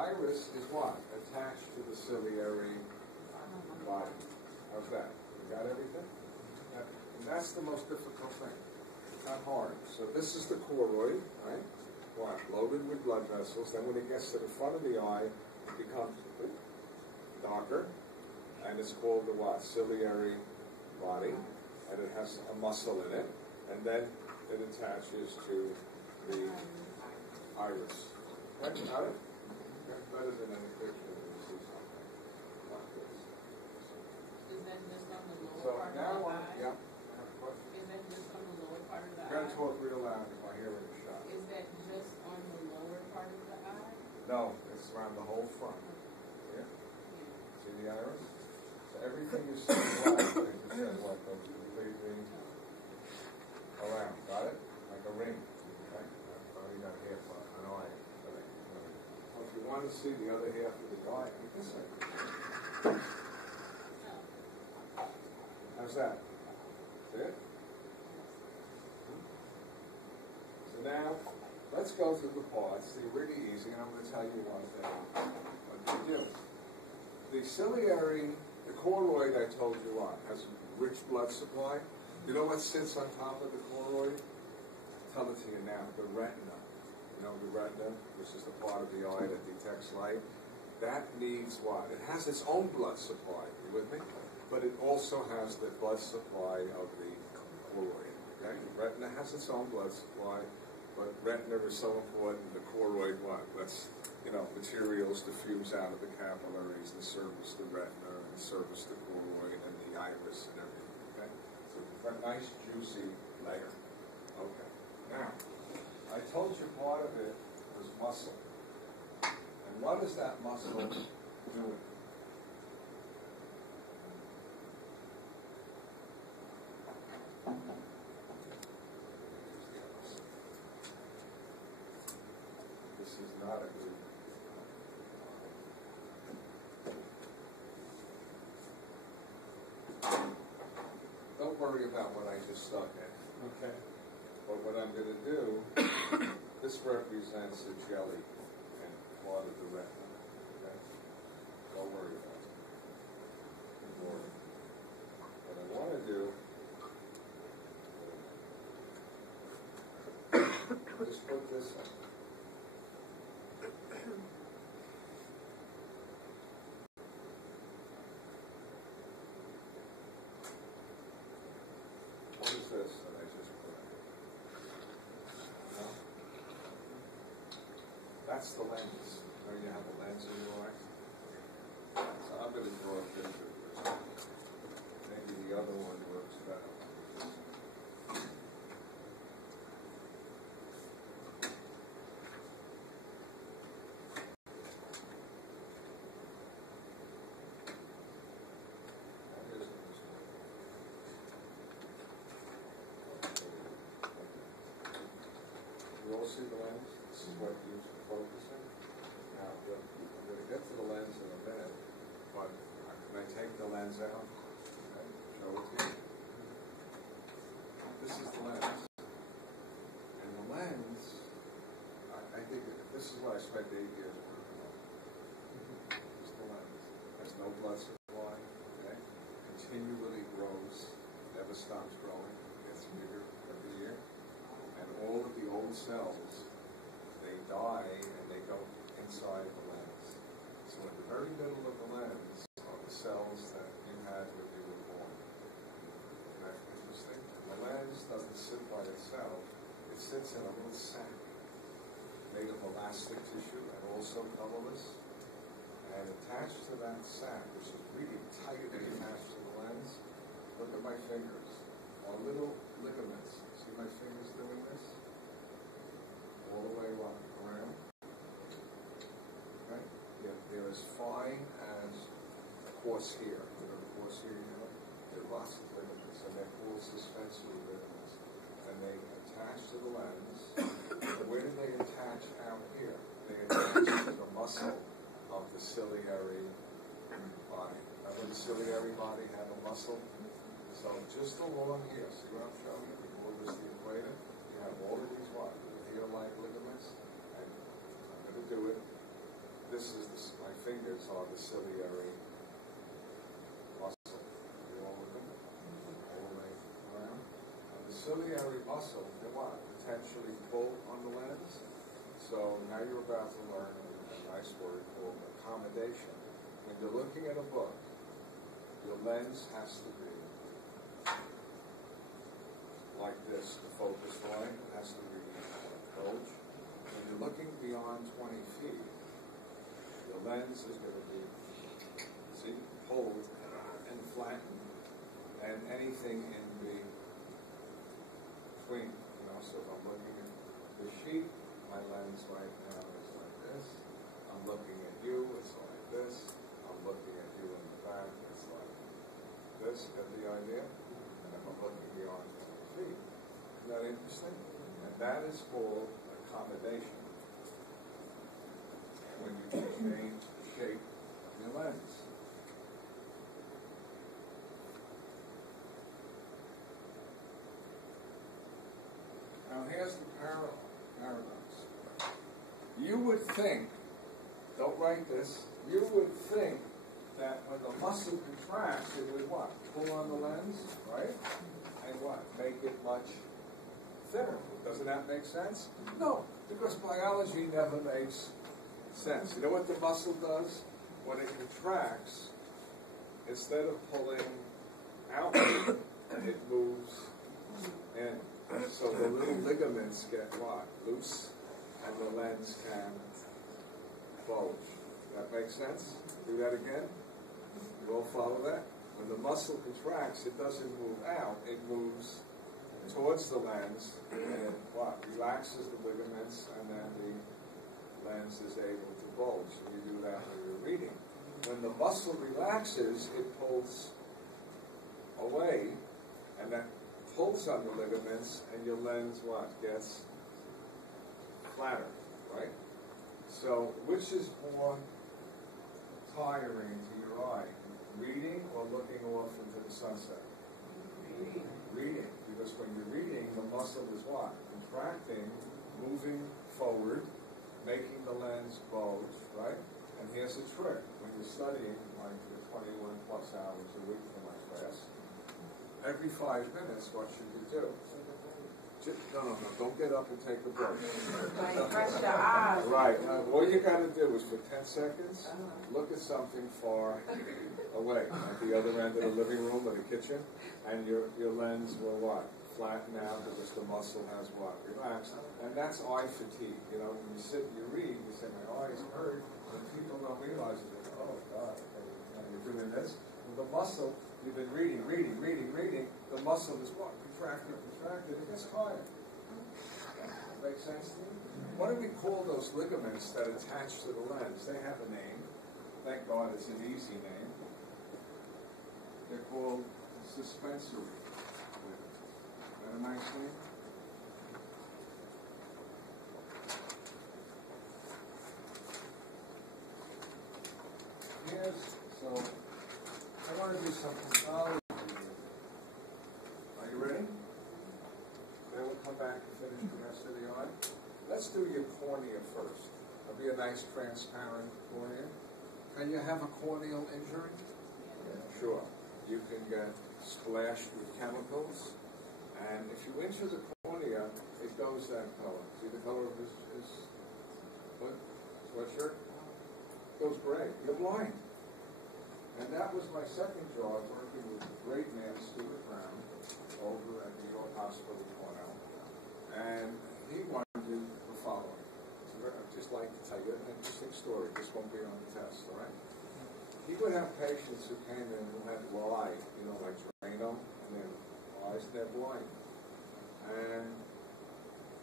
iris is what? Attached to the ciliary body. How's that? You got everything? And that's the most difficult thing. It's not hard. So this is the choroid, right? What? Loaded with blood vessels. Then when it gets to the front of the eye, it becomes darker, and it's called the what? Ciliary body, and it has a muscle in it, and then it attaches to the iris. Right? Got it? That's better than any picture when you see something like this. Is that just on the lower So part now, of the eye? yeah. Is that just on the lower part of the I'm going to eye? talk real loud if I hear it shot. Is that just on the lower part of the eye? No, it's around the whole front. Here. See the iris? So everything you see in black, they just said what? Goes completely around. Got it? Like a ring. Okay? I've already got half an eye. Well, if you want to see the other half of the eye, you can see. How's that? See it? So now, let's go through the parts. They're really easy, and I'm going to tell you one thing. What you do. The ciliary, the choroid, I told you what, has rich blood supply. You know what sits on top of the choroid? I'll tell it to you now. The retina. You know the retina, which is the part of the eye that detects light. That needs what? It has its own blood supply. You with me? But it also has the blood supply of the choroid. Okay? The retina has its own blood supply, but retina is so important. The choroid, what? Let's, materials diffuse out of the capillaries and service the retina and service the choroid and the iris and everything. Okay? So it's a nice juicy layer. Okay. Now, I told you part of it was muscle. And what is that muscle doing? This is not a good. Don't worry about what I just stuck in. Okay. But what I'm going to do, this represents a jelly and part of the retina. Okay? Don't worry about it. Ignore it. What I want to do, just put this on. What is this that I just put in? No? That's the lens. You know you have a lens in your eye? So I'm going to draw a picture of this. Maybe the other one works better. You all see the lens? This is what you use for focusing. Now, I'm going to get to the lens in a minute, but can I take the lens out? Okay, show it to you. This is the lens. And the lens, I think this is what I spent 8 years working on. This is the lens. There's no blood supply, okay? Continually grows, never stops growing, gets bigger every year. And all of the old cells, they die and they go inside the lens. So in the very middle of the lens are the cells that you had when you were born. Isn't that interesting? And the lens doesn't sit by itself. It sits in a little sac made of elastic tissue and also colorless. And attached to that sac, which is really tightly attached to the lens, look at my fingers. Are little ligaments. See my fingers doing this? All the way around. Okay? They're as fine as coarse hair. You know the coarse hair, They're lots of ligaments, and they're called suspensory ligaments. And they attach to the lens. And where do they attach out here? They attach to the muscle of the ciliary body. Remember the ciliary body had a muscle? So just along here, see what I'm showing you? Before this the equator, you have all of these what? Hair-like ligaments. And I'm going to do it. my fingers are the ciliary muscle. You all with me? All the way around. And the ciliary muscle can what? Potentially pull on the lens. So now you're about to learn a nice word called accommodation. When you're looking at a book, your lens has to be like this. The focus line has to be bulge. When you're looking beyond 20 feet, the lens is going to be, see, pulled and flattened, and anything in between. You know, so if I'm looking at the sheet, my lens right now is like this. I'm looking at you, it's like this. I'm looking at you in the back, it's like this. Get the idea? And if I'm looking beyond 20 feet, isn't that interesting? And that is called accommodation. When you change the shape of your lens. Now here's the paradox. You would think, don't write this, you would think that when the muscle contracts, it would what? Pull on the lens, right? And what? Make it much thinner. Doesn't that make sense? No, because biology never makes sense. You know what the muscle does? When it contracts, instead of pulling out, it moves in. So the little ligaments get what? Loose, and the lens can bulge. That makes sense? Do that again? You all follow that? When the muscle contracts, it doesn't move out, it moves towards the lens, and what? Relaxes the ligaments, and then the lens is able to bulge. So you do that when you're reading. When the muscle relaxes, it pulls away, and that pulls on the ligaments, and your lens, what? Gets flatter, right? So, which is more tiring to your eye? Reading or looking off into the sunset? Reading. Because when you're reading, the muscle is what? Contracting, moving forward, making the lens bulge, right? And here's the trick. When you're studying, like 21 plus hours a week for my class, every 5 minutes, what should you do? No, don't get up and take the break. Rest your eyes. Right. All you got to do is for 10 seconds, look at something far away, at the other end of the living room or the kitchen, and your lens will what? Flatten out because the muscle has what? Relaxed. And that's eye fatigue. You know, when you sit and you read, you say, my eyes hurt, and people don't realize it. They go, oh, God, and you're doing this. Well, the muscle, you've been reading, the muscle is what? Contracted, it gets tired. Make sense to you? What do we call those ligaments that attach to the lens? They have a name. Thank God it's an easy name. They're called suspensory. Is that a nice name? So I want to do something. Are you ready? Then we'll come back and finish the rest of the eye. Let's do your cornea first. It'll be a nice transparent cornea. Can you have a corneal injury? Sure. You can get splashed with chemicals, and if you injure the cornea, it goes that color. See the color of his what? Sweatshirt? It goes gray. You're blind. And that was my second job, working with the great man, Stuart Brown, over at New York Hospital, Cornell. And he wanted to do the following. I'd just like to tell you an interesting story. This won't be on the test, all right? He would have patients who came in who had lye, you know, like Drano, and their eyes, they're blind. And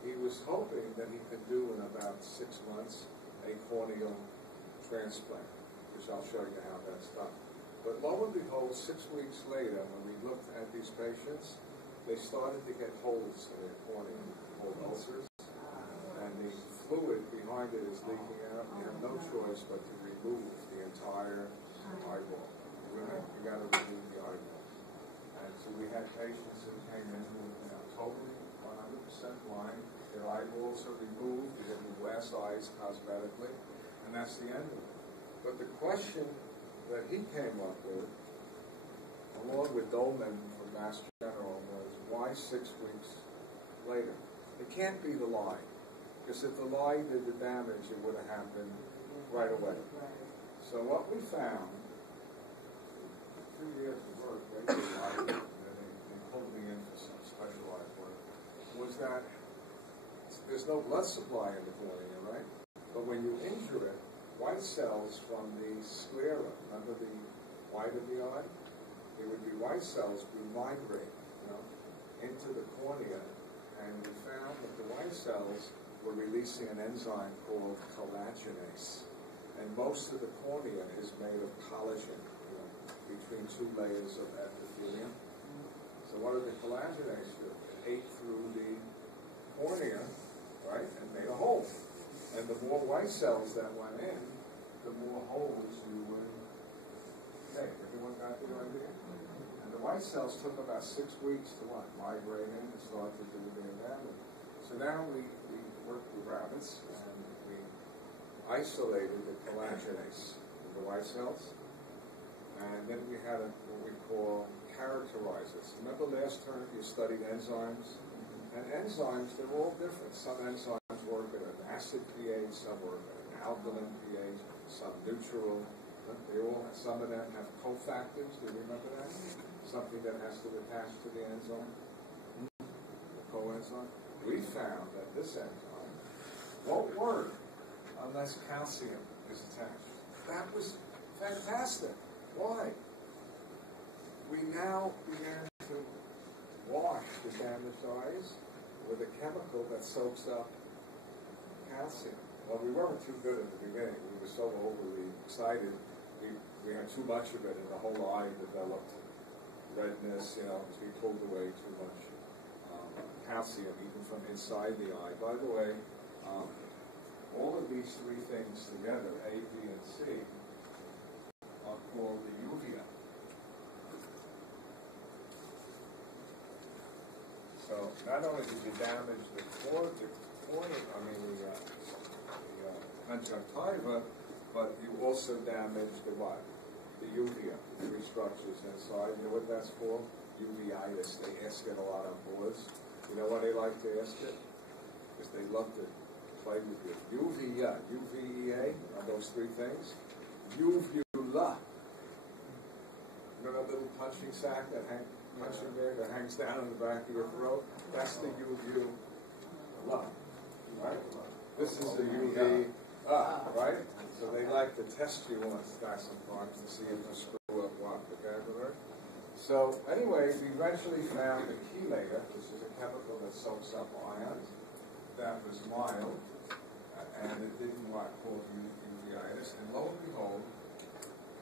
he was hoping that he could do in about 6 months a corneal transplant, which I'll show you how that's done. But lo and behold, 6 weeks later, when we looked at these patients, they started to get holes in their cornea, called ulcers, and the fluid behind it is leaking out. You have no choice but to remove the entire eyeball. You got to remove the eyeball. And so we had patients who came in who were totally 100% blind. Their eyeballs are removed. They get new glass eyes cosmetically. And and that's the end of it. But the question that he came up with, along with Dolman from Mass General, was why 6 weeks later? It can't be the lye, because if the lye did the damage, it would have happened right away. So what we found, 2 years of work, they did lye, and they pulled me in for some specialized work, was that there's no blood supply in the cornea, right? But when you injure it, white cells from the sclera, remember the white of the eye? There would be white cells would migrate, into the cornea, and we found that the white cells were releasing an enzyme called collagenase. And most of the cornea is made of collagen, between 2 layers of epithelium. So what did the collagenase do? It ate through the cornea, right, and made a hole. And the more white cells that went in, the more holes you would take. Everyone got the idea? And the white cells took about 6 weeks to what? Migrate in and start to do their damage. So now we worked with rabbits and we isolated the collagenase of the white cells. And then we had what we call characterizers. Remember last term you studied enzymes? And enzymes, they're all different. Some enzymes work at an acid pH, some work at an alkaline pH, some neutral. Some of them have cofactors. Do you remember that? Something that has to attach to the enzyme, the coenzyme. We found that this enzyme won't work unless calcium is attached. That was fantastic. Why? We now began to wash the damaged eyes with a chemical that soaks up calcium. Well, we weren't too good at the beginning. We were so overly excited. We had too much of it, and the whole eye developed redness, because we pulled away too much calcium, even from inside the eye. By the way, all of these 3 things together, A, B, and C, are called the uvea. So not only did you damage the conjunctiva, but you also damaged the what? The uvea, the 3 structures inside. You know what that's called? Uveitis. They ask it a lot on boards. You know why they like to ask it? Because they love to play with you. Uvea, U-V-E-A, are those 3 things. Uvula. Remember that little punching sack that punching bag that hangs down in the back of your throat? That's the uvula, right? This is the UV, right? So they like to test you on that sometimes to see if you screw up what vocabulary. So anyway, we eventually found a chelator, which is a chemical that soaks up ions, that was mild, and it didn't cause uveitis. And lo and behold,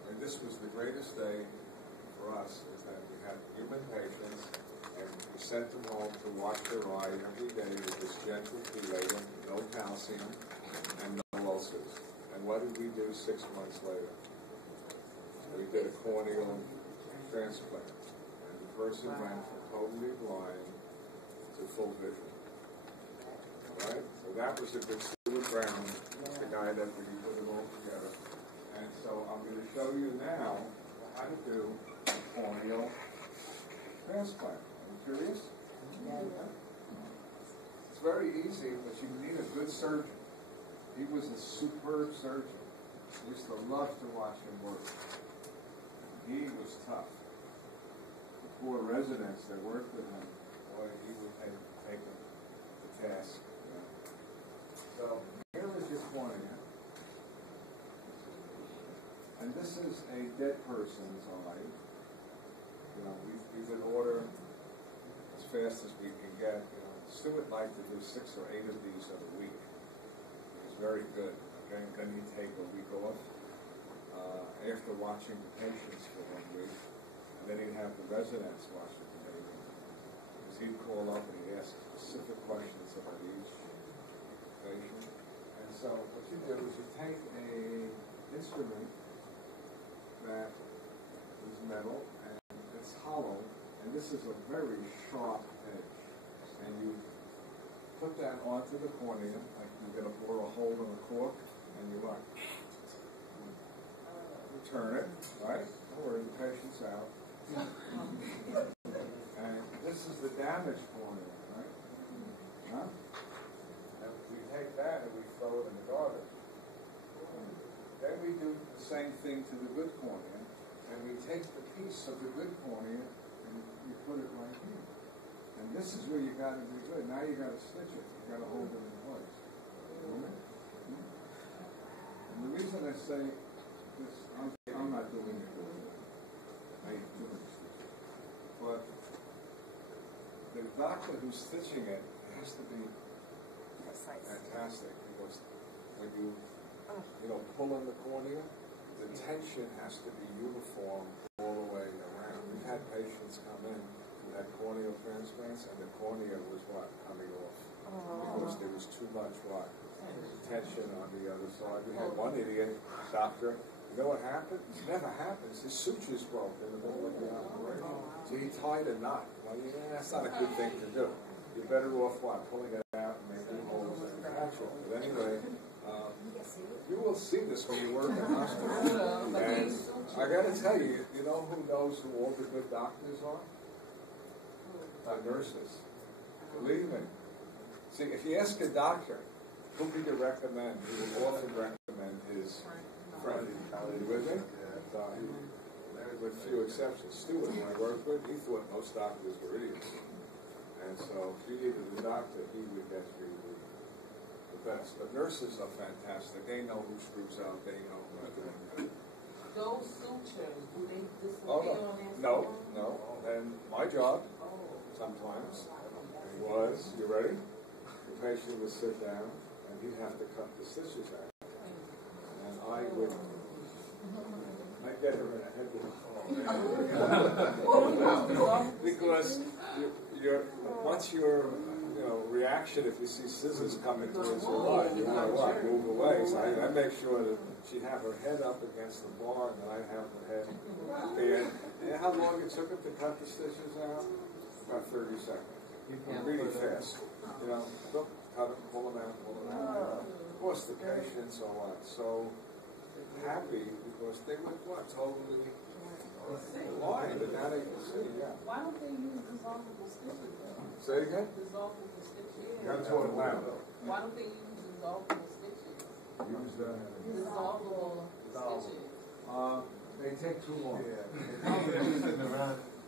and this was the greatest day for us, is that we had human patients, and we sent them home to wash their eye every day with this gentle chelator, no calcium, and no ulcers. And what did we do 6 months later? We did a corneal transplant. And the person went from totally blind to full vision. Right? So that was a good Stuart Brown, the guy that we put it all together. And so I'm going to show you now how to do a corneal transplant. Are you curious? Yeah. It's very easy, but you need a good surgeon. He was a superb surgeon. I used to love to watch him work. He was tough. The poor residents that worked with him, boy, he would take them to task. So here is your cornea. And this is a dead person's eye. We would order as fast as we can get. Stuart liked to do 6 or 8 of these a week. Very good. Okay, then you take a week off after watching the patients for 1 week, and then he'd have the residents watch the patients. Because he'd call up and he'd ask specific questions about each patient. And so what you do is you take an instrument that is metal and it's hollow, and this is a very sharp edge, and you put that onto the cornea, like you're going to bore a hole in a cork, and you turn it, right? Don't worry, the patient's out. And this is the damaged cornea, right? Huh? And we take that and we throw it in the garbage. Then we do the same thing to the good cornea, and we take the piece of the good cornea and you put it right here. And this is where you got to be good. Now you got to stitch it. You got to hold it in place. And the reason I say this, I'm not doing it good. I ain't doing it. But the doctor who's stitching it has to be fantastic, because when you pull in the cornea, the tension has to be uniform all the way around. We've had patients come in who had corneal transplants, and the cornea was coming off because there was too much tension on the other side. We had one idiot doctor. You know what happened? It never happens. His sutures broke in the middle of the operation. So he tied a knot. Well, that's not a good thing to do. You're better off pulling it out and making holes in the natural. But anyway, you will see this when you work in hospitals. And I got to tell you, you know who knows who all the good doctors are? Nurses. Believe me. See, if you ask a doctor, who would you recommend? He will often recommend his friend. Are you with me? With few exceptions. Stewart, who I worked with, he thought most doctors were idiots. And so if you needed a doctor, he would get you the best. But nurses are fantastic. They know who screws up. They know who's doing good. Those sutures, do they disappear Oh, on their no. And my job, sometimes, was, you ready? The patient would sit down, and he'd have to cut the stitches out. And I'd get her in a head because once your reaction, if you see scissors coming towards your eye, you want to move away. So I make sure that she'd have her head up against the bar, and then I'd have her head there. And how long it took him to cut the stitches out? About 30 seconds. Really fast. Cut them, pull them out. Of course, the patients are so happy because they were totally blind, and now they can see. Yeah. Why don't they use dissolvable stitches though? Say again? Dissolvable stitches. You got to talk loud. Why don't they use dissolvable stitches? Use Dissolvable stitches. They take too long.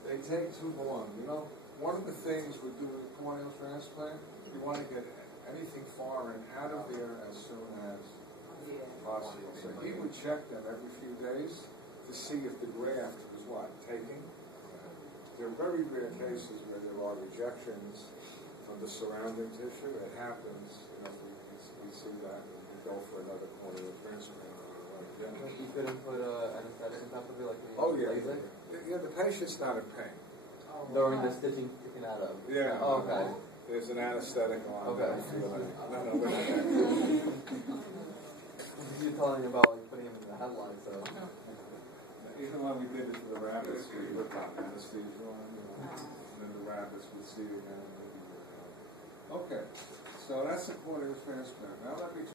They take too long. One of the things with doing corneal transplant, you want to get anything foreign out of there as soon as possible. So he would check them every few days to see if the graft was taking. There are very rare cases where there are rejections from the surrounding tissue. It happens. We see that, and we go for another corneal transplant. Yeah. You couldn't put anesthetic on top of it, like Yeah, the patient's not in pain. During the stitching kicking out of. Yeah. Oh, okay. There's an anesthetic on. Okay. We're not. You're telling me about putting him in the headline, so. Even when we did it to the rabbits, we put anesthesia on, and then the rabbits would see it again. Okay, so that's a corneal transplant. Now let me